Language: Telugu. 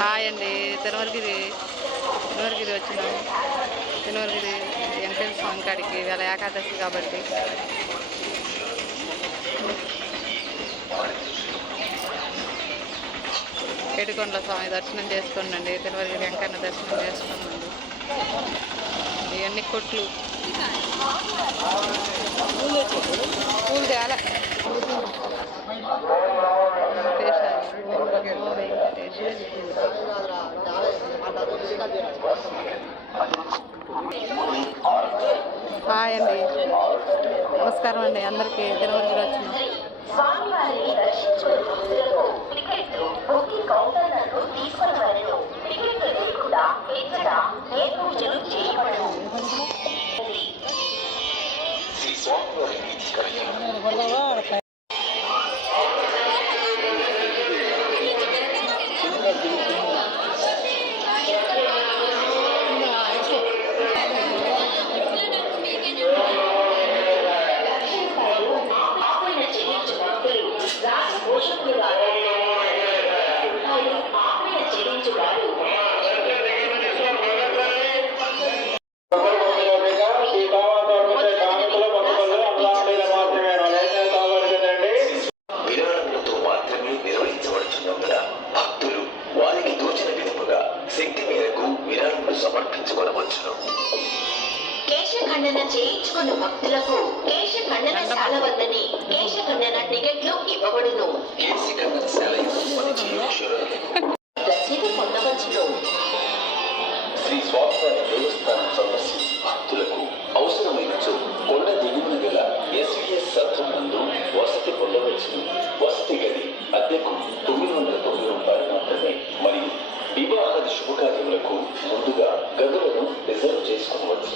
హాయ్ అండి. తిరుమలగిరి వచ్చినాం. తిరుమలగిరి వెంకటేశ్వర స్వామి కాడికి ఇవాళ ఏకాదశి కాబట్టి ఏడుకొండల స్వామి దర్శనం చేసుకోండి. తిరుమలగిరి వెంకన్న దర్శనం చేసుకోండి. ఇవన్నీ కొట్లు పూలు తేలా హాయ్ అండి. నమస్కారం అండి అందరికీ. తిరుమలగిరి వచ్చినాం. స్వామివారిని దర్శించుకుని భక్తులకు టికెట్లు బుకింగ్ కౌంటర్లను తీసుకురావలను. టికెట్లు లేకుండా ఎక్కడ ఏ పూజలు చేయబడవు. సమర్పించుకోవచ్చును. కేశఖండన చేయించుకున్న భక్తులకు కేశఖండనశాల వద్దని కేశఖండన టికెట్లు ఇవ్వబడును. కేశఖండనశాల రసీదు పొందవచ్చును. శ్రీ స్వామివారి దేవస్థానం సందర్శించి భక్తులకు అవసరమైనచో కొండ దిగువన గల ఎస్విఎస్ సత్రం నందు వసతి పొందవచ్చును. వసతి గది అద్దెకు 909 రూపాయలు మాత్రమే. మరియు వివాహాది శుభకార్యములకు ముందుగా గదులను రిజర్వ్ చేసుకోవచ్చు.